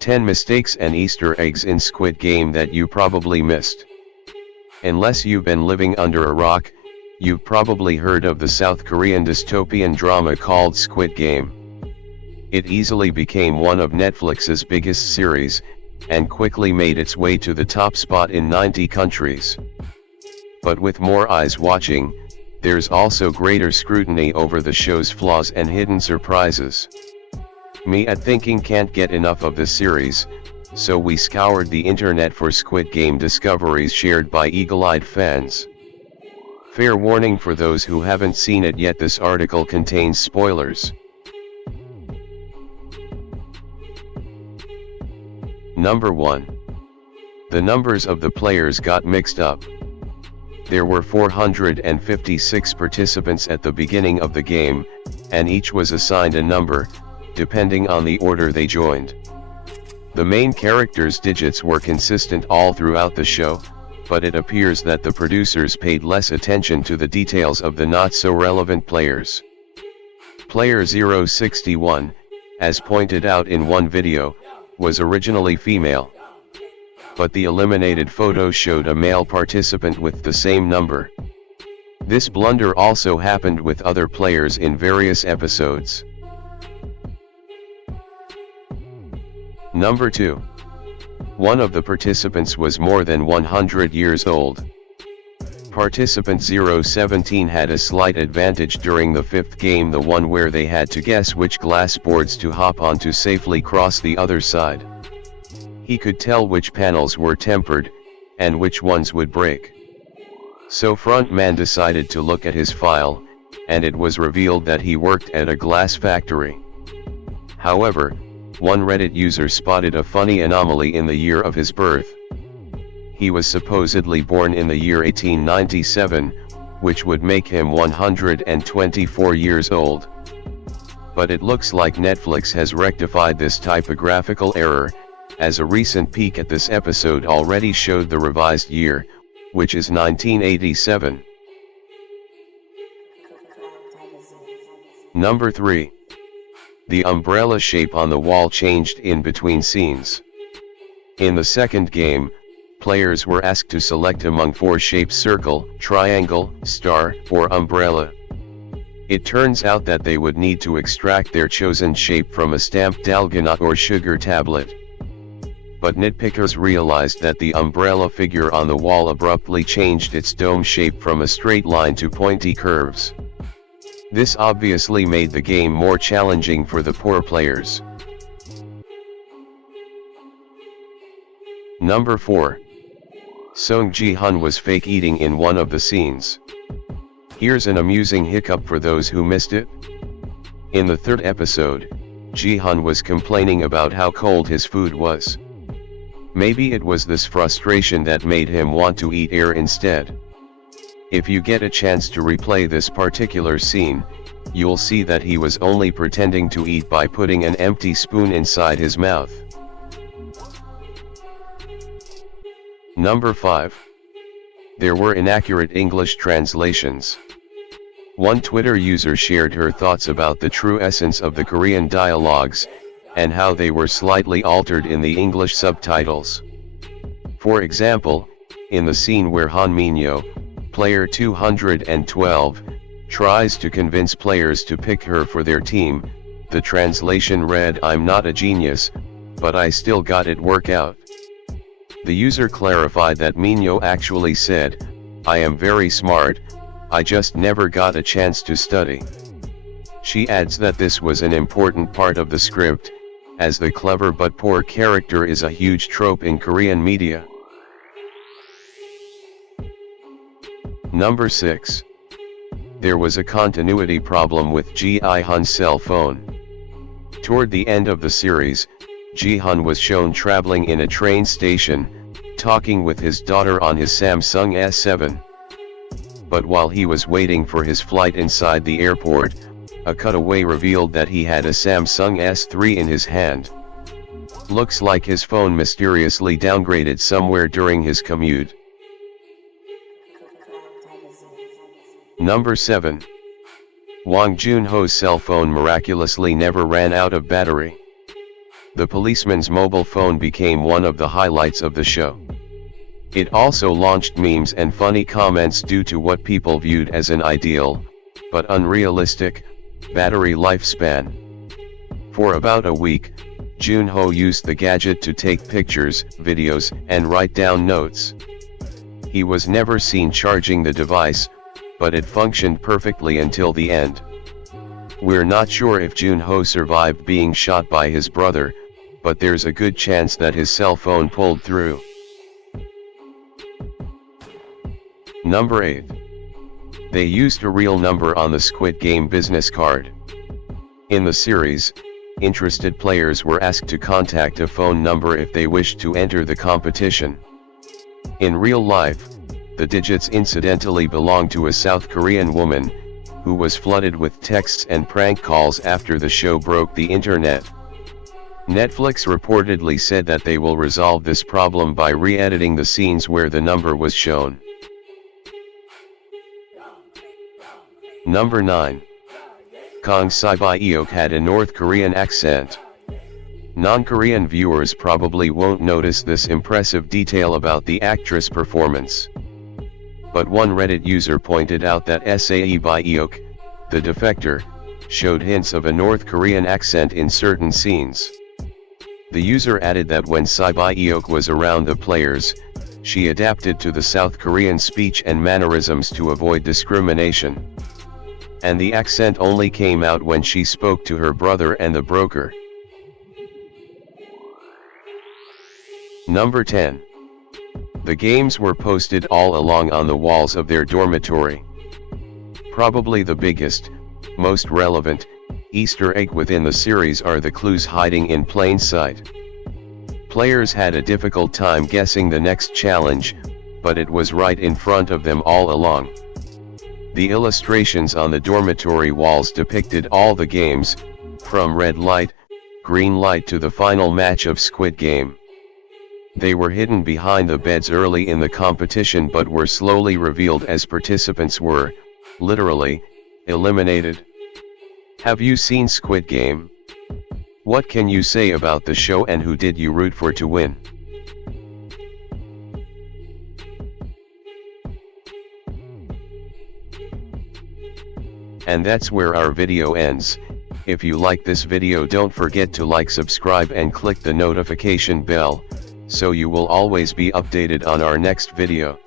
10 mistakes and Easter eggs in Squid Game that you probably missed. Unless you've been living under a rock, you've probably heard of the South Korean dystopian drama called Squid Game. It easily became one of Netflix's biggest series, and quickly made its way to the top spot in 90 countries. But with more eyes watching, there's also greater scrutiny over the show's flaws and hidden surprises. Me at Thinking can't get enough of the series, so we scoured the internet for Squid Game discoveries shared by eagle-eyed fans. Fair warning for those who haven't seen it yet, this article contains spoilers. Number 1. The numbers of the players got mixed up. There were 456 participants at the beginning of the game, and each was assigned a number, depending on the order they joined. The main characters' digits were consistent all throughout the show, but it appears that the producers paid less attention to the details of the not-so-relevant players. Player 061, as pointed out in one video, was originally female. But the eliminated photo showed a male participant with the same number. This blunder also happened with other players in various episodes. Number 2. One of the participants was more than 100 years old. Participant 017 had a slight advantage during the fifth game, the one where they had to guess which glass boards to hop on to safely cross the other side. He could tell which panels were tempered, and which ones would break. So frontman decided to look at his file, and it was revealed that he worked at a glass factory. However, one Reddit user spotted a funny anomaly in the year of his birth. He was supposedly born in the year 1897, which would make him 124 years old. But it looks like Netflix has rectified this typographical error, as a recent peek at this episode already showed the revised year, which is 1987. Number 3. The umbrella shape on the wall changed in between scenes. In the second game, players were asked to select among 4 shapes: circle, triangle, star, or umbrella. It turns out that they would need to extract their chosen shape from a stamped dalgona or sugar tablet. But nitpickers realized that the umbrella figure on the wall abruptly changed its dome shape from a straight line to pointy curves. This obviously made the game more challenging for the poor players. Number 4. Song Jihan was fake eating in one of the scenes. Here's an amusing hiccup for those who missed it. In the third episode, Jihan was complaining about how cold his food was. Maybe it was this frustration that made him want to eat air instead. If you get a chance to replay this particular scene, you'll see that he was only pretending to eat by putting an empty spoon inside his mouth. Number 5. There were inaccurate English translations. One Twitter user shared her thoughts about the true essence of the Korean dialogues, and how they were slightly altered in the English subtitles. For example, in the scene where Han Minyo, player 212, tries to convince players to pick her for their team, the translation read, "I'm not a genius, but I still got it work out." The user clarified that Minyo actually said, "I am very smart, I just never got a chance to study." She adds that this was an important part of the script, as the clever but poor character is a huge trope in Korean media. Number 6. There was a continuity problem with Jihan's cell phone. Toward the end of the series, Jihan was shown traveling in a train station, talking with his daughter on his Samsung S7. But while he was waiting for his flight inside the airport, a cutaway revealed that he had a Samsung S3 in his hand. Looks like his phone mysteriously downgraded somewhere during his commute. Number 7. Wang Junho's cell phone miraculously never ran out of battery. The policeman's mobile phone became one of the highlights of the show. It also launched memes and funny comments due to what people viewed as an ideal, but unrealistic, battery lifespan. For about a week, Junho used the gadget to take pictures, videos, and write down notes. He was never seen charging the device, but it functioned perfectly until the end. We're not sure if Junho survived being shot by his brother, but there's a good chance that his cell phone pulled through. Number 8. They used a real number on the Squid Game business card. In the series, interested players were asked to contact a phone number if they wished to enter the competition. In real life, the digits incidentally belonged to a South Korean woman, who was flooded with texts and prank calls after the show broke the internet. Netflix reportedly said that they will resolve this problem by re-editing the scenes where the number was shown. Number 9. Kang Sae-byeok had a North Korean accent. Non-Korean viewers probably won't notice this impressive detail about the actress' performance. But one Reddit user pointed out that Sae-byeok, the defector, showed hints of a North Korean accent in certain scenes. The user added that when Sae-byeok was around the players, she adapted to the South Korean speech and mannerisms to avoid discrimination. And the accent only came out when she spoke to her brother and the broker. Number 10. The games were posted all along on the walls of their dormitory. Probably the biggest, most relevant, Easter egg within the series are the clues hiding in plain sight. Players had a difficult time guessing the next challenge, but it was right in front of them all along. The illustrations on the dormitory walls depicted all the games, from red light, green light to the final match of Squid Game. They were hidden behind the beds early in the competition but were slowly revealed as participants were, literally, eliminated. Have you seen Squid Game? What can you say about the show and who did you root for to win? And that's where our video ends. If you like this video, don't forget to like, subscribe and click the notification bell, so you will always be updated on our next video.